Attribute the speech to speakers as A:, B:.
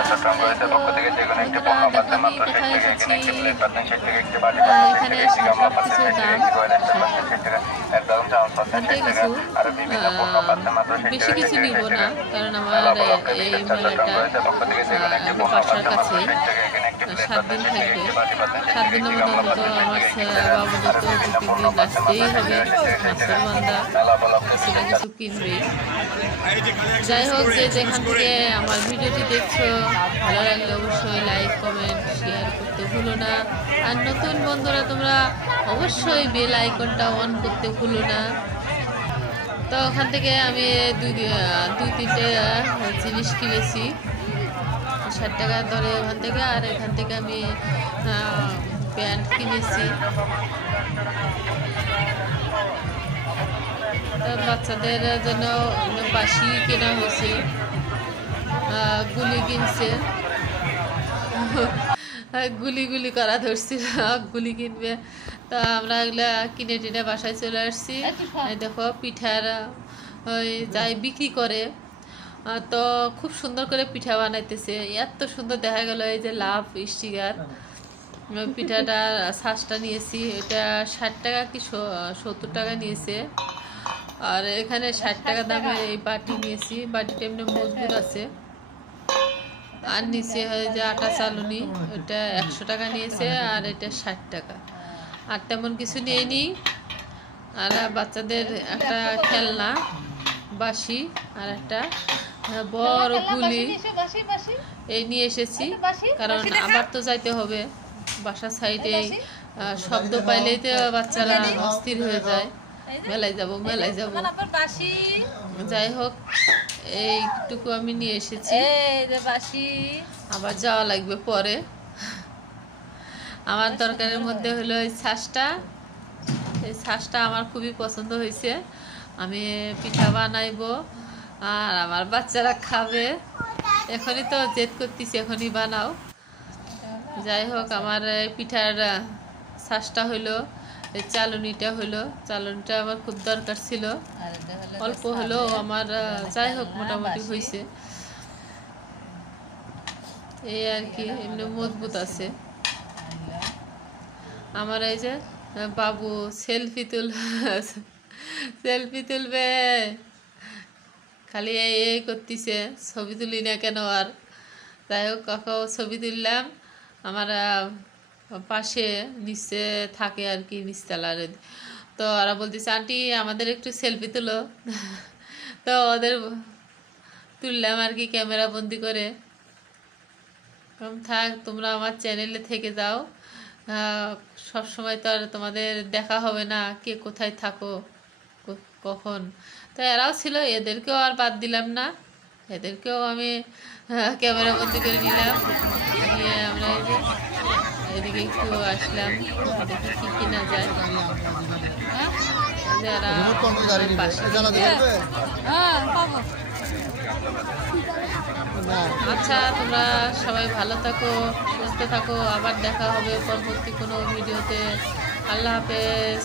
A: চট্টগ্রাম রয়েছে পক্ষ থেকে যে কোনো একটি পণ্য পাচ্ছে মাত্র ষাট টাকা এখানে একটি প্লেট পাচ্ছেন ষাট টাকা একটি বাটি পাচ্ছেন ষাট টাকা একটি গামলা পাচ্ছেন ষাট টাকা একটি কয়লা স্টার পাচ্ছেন ষাট টাকা একদম চামচ পাচ্ছেন ষাট টাকা আর বিভিন্ন পণ্য পাচ্ছেন মাত্র ষাট
B: বেশি
A: টাকা
B: কিছু
A: ষাট
B: নিব
A: টাকা
B: না কারণ আমার এই মেলাটা
A: রয়েছে পক্ষ থেকে যে কোনো একটি পণ্য পাচ্ছেন মাত্র
B: কাছে।
A: ষাট এখানে একটি
B: থাকবে। সাত মধ্যে আমার তো আসতেই হবে। যাই হোক যে যেখান থেকে আমার ভিডিওটি দেখছ, ভালো লাগলে অবশ্যই লাইক কমেন্ট শেয়ার করতে ভুলো না। আর নতুন বন্ধুরা তোমরা অবশ্যই বেল আইকনটা অন করতে ভুলো না। তো ওখান থেকে আমি দুই দুই, তিনটে জিনিস কিনেছি। ষাট টাকা দরে ওখান থেকে, আর এখান থেকে আমি প্যান্ট কিনেছি। বাচ্চাদের জন্য বাসি কেনা হয়েছে গুলি কিনছে। গুলি গুলি করা ধরছিল গুলি কিনবে। তা আমরা এগুলা কিনে টিনে বাসায় চলে আসছি। দেখো, পিঠার, ওই যাই বিক্রি করে তো খুব সুন্দর করে পিঠা বানাইতেছে। এত সুন্দর দেখা গেল এই যে লাভ স্টিকার ওই পিঠাটার শ্বাসটা নিয়েছি। এটা ষাট টাকা কি সত্তর টাকা নিয়েছে। আর এখানে ষাট টাকা দামে এই বাটি নিয়েছি। বাটিটা এমনি মজবুত আছে। আর নিচে হয় যে আটা চালুনি। ওটা একশো টাকা নিয়েছে আর এটা ষাট টাকা। আর তেমন কিছু নিয়ে আর বাচ্চাদের একটা খেলনা বাসি আর একটা বড় গুলি এই নিয়ে এসেছি কারণ আবার তো যাইতে হবে। বাসার সাইডে শব্দ পাইলেই তো বাচ্চারা অস্থির হয়ে যায়। মেলায় যাব মেলায় যাব। যাই হোক এইটুকু আমি নিয়ে এসেছি। আবার যাওয়া লাগবে পরে। আমার দরকারের মধ্যে হলো এই শ্বাসটা এই শ্বাসটা আমার খুবই পছন্দ হয়েছে। আমি পিঠা বানাইবো। আর আমার বাচ্চারা খাবে। এখনই তো জেদ করতেছি, এখনই বানাও। যাই হোক, আমার পিঠার শ্বাসটা হলো এই চালনিটা হলো চালনিটা আমার খুব দরকার ছিল। অল্প হলেও আমার যাই হোক, মোটামুটি হয়েছে এই আর কি, এমনি মজবুত আছে। আমার এই যে বাবু সেলফি তুল, সেলফি তুলবে। খালি এই করতেছে, ছবি তুলি না কেন আর? যাই হোক কাকাও ছবি তুললাম। আমার পাশে, নিচে থাকে আর কি নিচতলার। তো ওরা বলতেছে, আন্টি, আমাদের একটু সেলফি তুলো। তো ওদের তুললাম আর কি ক্যামেরা বন্দি করে। কম থাক, তোমরা আমার চ্যানেলে থেকে যাও। সব সময় তো আর তোমাদের দেখা হবে না, কে কোথায় থাকো। কখন? তো এরাও ছিল এদেরকেও আর বাদ দিলাম না। এদেরকেও আমি ক্যামেরা বন্দি করে নিলাম। নিয়ে আমরা এদিকে একটু আসলাম দেখি কি কিনা যায়। এই যে এরা আমার আচ্ছা তোমরা সবাই ভালো থাকো সুস্থ থাকো। আবার দেখা হবে পরবর্তী কোনো ভিডিওতে। আল্লাহ হাফেজ।